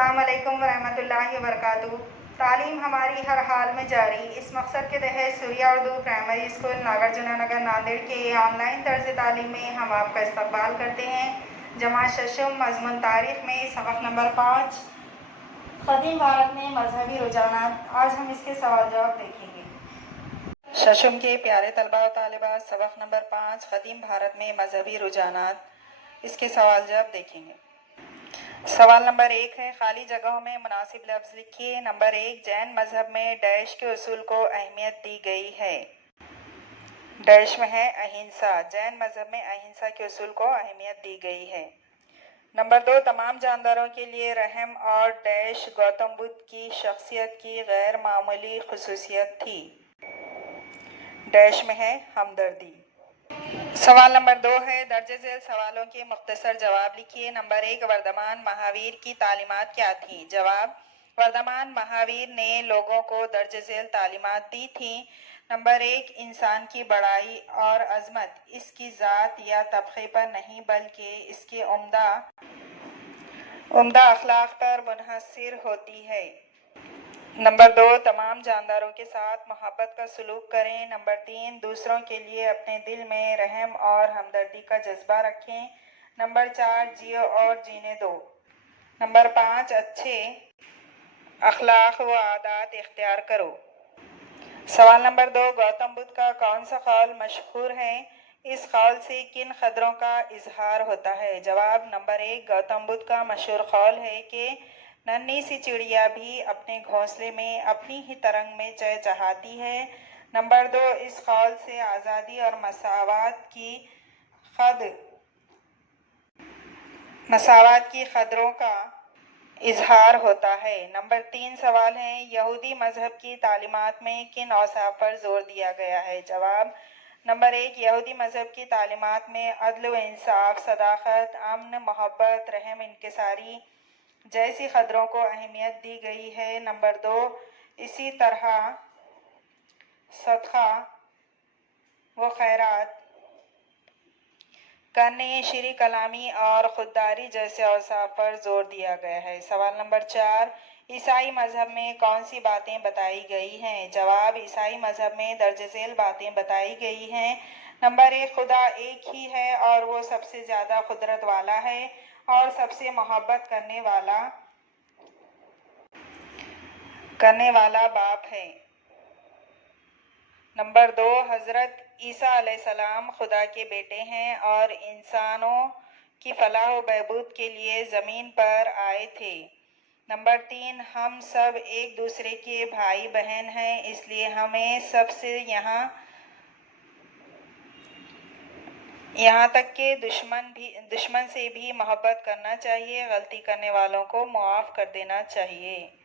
अस्सलामुअलैकुम वरहमतुल्लाहि वबरकातुहू। तालीम हमारी हर हाल में जारी। इस मकसद के तहत सूर्या उर्दू प्राइमरी स्कूल नागार्जुना नगर नांदेड़ के ऑनलाइन तर्ज तालीम में हम आपका इस्तकबाल करते हैं। जमात शशम मज़मून तारीख़ में सबक नंबर 5 क़दीम भारत में मजहबी रुझानात। आज हम इसके सवाल जवाब देखेंगे। शशम के प्यारे तलबा और तालिबात, सबक नंबर 5 क़दीम भारत में मजहबी रुझानात, इसके सवाल जवाब देखेंगे। सवाल नंबर 1 है, खाली जगहों में मुनासिब लफ्ज़ लिखिए। नंबर 1, जैन मज़हब में डैश के उसूल को अहमियत दी गई है। डैश में है अहिंसा। जैन मज़हब में अहिंसा के उसूल को अहमियत दी गई है। नंबर 2, तमाम जानदारों के लिए रहम और डैश गौतम बुद्ध की शख्सियत की गैर मामूली खुसूसियत थी। डैश में है हमदर्दी। सवाल नंबर 2 है, दर्ज झेल सवालों के मुख्तसर जवाब लिखिए। नंबर 1, वर्धमान महावीर की तालीमात क्या थी? जवाब, वर्धमान महावीर ने लोगों को दर्ज झेल तालीमात दी थी। नंबर 1, इंसान की बड़ाई और अजमत इसकी ज़ात या तबक़े पर नहीं बल्कि इसके उम्दा अखलाक पर मुनहसर होती है। नंबर 2, तमाम जानदारों के साथ मोहब्बत का सलूक करें। नंबर 3, दूसरों के लिए अपने दिल में रहम और हमदर्दी का जज्बा रखें। नंबर 4, जियो और जीने दो। नंबर 5, अच्छे अखलाक व आदात इख्तियार करो। सवाल नंबर 2, गौतम बुद्ध का कौन सा कौल मशहूर है? इस कौल से किन खदरों का इजहार होता है? जवाब, नंबर 1, गौतम बुद्ध का मशहूर कौल है कि नन्ही सी चिड़िया भी अपने घोंसले में अपनी ही तरंग में चहचहाती है। नंबर 2, इस कौल से आज़ादी और मसावात की खदरों का इजहार होता है। नंबर 3 सवाल है, यहूदी मजहब की तालीमात में किन औसाफ पर जोर दिया गया है? जवाब, नंबर 1, यहूदी मजहब की तालीमात में अदल व इंसाफ, सदाकत, अमन, मोहब्बत, रहम, इंकिसारी जैसी खदरों को अहमियत दी गई है। नंबर 2, इसी तरह सदका व खैरात करने, शिरी कलामी और खुददारी जैसे औसाफ पर जोर दिया गया है। सवाल नंबर 4, ईसाई मजहब में कौन सी बातें बताई गई हैं? जवाब, ईसाई मजहब में दर्ज झेल बातें बताई गई हैं। नंबर 1, खुदा एक ही है और वो सबसे ज़्यादा कुदरत वाला है और सबसे मोहब्बत करने वाला बाप है। नंबर 2, हज़रत ईसा अलैहिस्सलाम खुदा के बेटे हैं और इंसानों की फलाह व बहबूद के लिए ज़मीन पर आए थे। नंबर 3, हम सब एक दूसरे के भाई बहन हैं, इसलिए हमें सबसे यहाँ तक के दुश्मन से भी मोहब्बत करना चाहिए। गलती करने वालों को मुआफ़ कर देना चाहिए।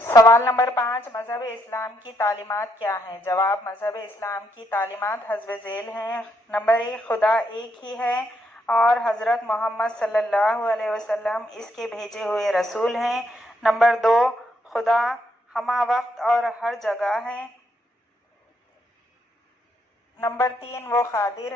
सवाल नंबर 5, मज़हब इस्लाम की तालीमात क्या हैं? जवाब, मज़हब इस्लाम की तालीमात हस्ब ज़ेल हैं। नंबर 1, खुदा एक ही है और हज़रत मोहम्मद सल्लल्लाहु अलैहि वसल्लम इसके भेजे हुए रसूल हैं। नंबर 2, खुदा हमा वक्त और हर जगह है। नंबर 3, वो खादिर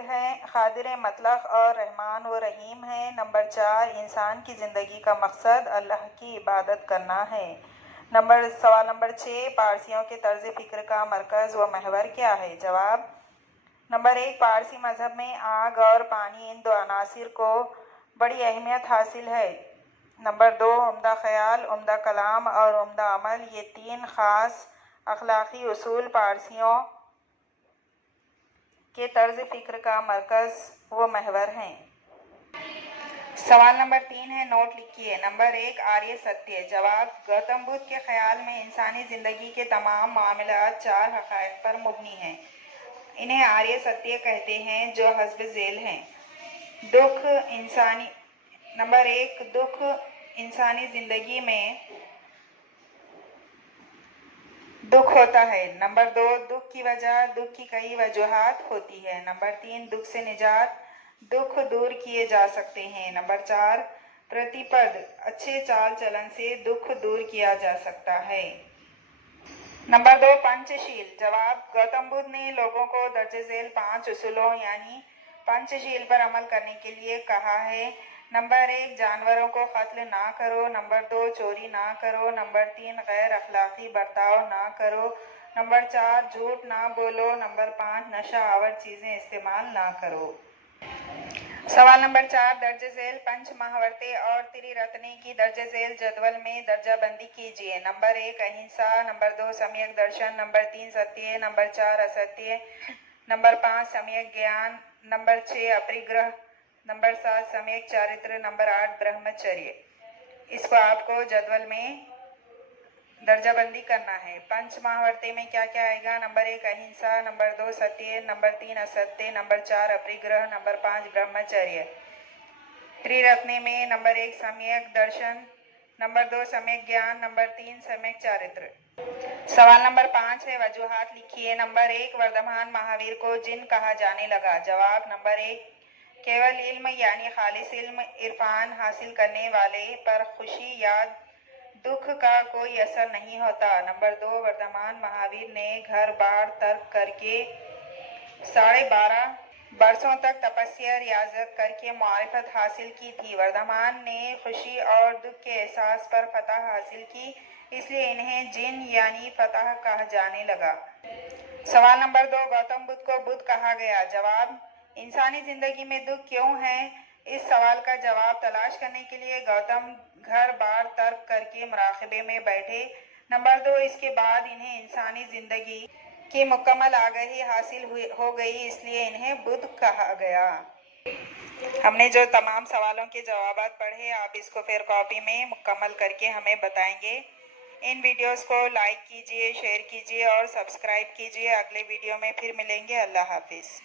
मतलक और रहमान व रहीम है। नंबर 4, इंसान की ज़िंदगी का मकसद अल्लाह की इबादत करना है। सवाल नंबर 6, पारसियों के तर्ज फ़िक्र का मरकज़ व महवर क्या है? जवाब, नंबर 1, पारसी मज़हब में आग और पानी, इन दो अनासिर को बड़ी अहमियत हासिल है। नंबर 2, उम्दा ख्याल, उम्दा कलाम और उम्दा अमल, ये 3 ख़ास अखलाक़ी उसूल पारसियों के तर्ज फ़िक्र का मरकज़ व महवर हैं। सवाल नंबर 3 है, नोट लिखिए। नंबर 1, आर्य सत्य। जवाब, गौतम बुद्ध के ख्याल में इंसानी ज़िंदगी के तमाम मामलात 4 हक़ाइक़ पर मुबनी हैं। इन्हें आर्य सत्य कहते हैं जो हस्ब ज़ेल हैं। नंबर 1, दुख इंसानी ज़िंदगी में दुख होता है। नंबर 2, दुख की कई वजूहात होती है। नंबर 3, दुख से निजात, दुख दूर किए जा सकते हैं। नंबर 4, प्रतिपद, अच्छे चाल चलन से दुख दूर किया जा सकता है। नंबर 2, पंचशील। जवाब, गौतम बुद्ध ने लोगों को दर्ज झेल 5 उसूलों यानी पंचशील पर अमल करने के लिए कहा है। नंबर 1, जानवरों को कत्ल ना करो। नंबर 2, चोरी ना करो। नंबर 3, गैर अखलाकी बर्ताव ना करो। नंबर 4, झूठ ना बोलो। नंबर 5, नशा आवर चीज़ें इस्तेमाल ना करो। सवाल नंबर 4, दर्ज झेल पंच महावर्ते और त्रिरत्नी की दर्ज झेल जदवल में दर्जाबंदी कीजिए। नंबर 1, अहिंसा। नंबर 2, सम्यक दर्शन। नंबर 3, सत्य। नंबर 4, असत्य। नंबर 5, सम्यक ज्ञान। नंबर 6, अपरिग्रह। नंबर 7, सम्यक चारित्र। नंबर 8, ब्रह्मचर्य। इसको आपको जदवल में दर्जाबंदी करना है। पंच महावर्ते में क्या क्या आएगा? नंबर 1, अहिंसा। नंबर 2, सत्य। नंबर 3, असत्य। नंबर 4, अपरिग्रह। नंबर 5, ब्रह्मचर्य। त्रिरत्ने में नंबर 1, सम्यक दर्शन। नंबर 2, सम्यक ज्ञान। नंबर 3, सम्यक चारित्र। सवाल नंबर 5 है, वजूहात लिखिए। नंबर 1, वर्धमान महावीर को जिन कहा जाने लगा। जवाब नंबर 1, केवल इल्म यानी खालिस इल्म इरफान हासिल करने वाले पर खुशी या दुख का कोई असर नहीं होता। नंबर 2, वर्धमान महावीर ने घर बार तर्क करके 12.5 बरसों तक तपस्या रियाजत करके मारिफत हासिल की थी। वर्धमान ने खुशी और दुख के एहसास पर फतह हासिल की, इसलिए इन्हें जिन यानी फतह कहा जाने लगा। सवाल नंबर 2, गौतम बुद्ध को बुद्ध कहा गया। जवाब, इंसानी जिंदगी में दुख क्यों है? इस सवाल का जवाब तलाश करने के लिए गौतम घर बार तर्क करके मुराकबे में बैठे। नंबर 2, इसके बाद इन्हें इंसानी जिंदगी की मुकम्मल आगाही हासिल हो गई, इसलिए इन्हें बुद्ध कहा गया। हमने जो तमाम सवालों के जवाब पढ़े, आप इसको फिर कॉपी में मुकम्मल करके हमें बताएंगे। इन वीडियोस को लाइक कीजिए, शेयर कीजिए और सब्सक्राइब कीजिए। अगले वीडियो में फिर मिलेंगे। अल्लाह हाफिज़।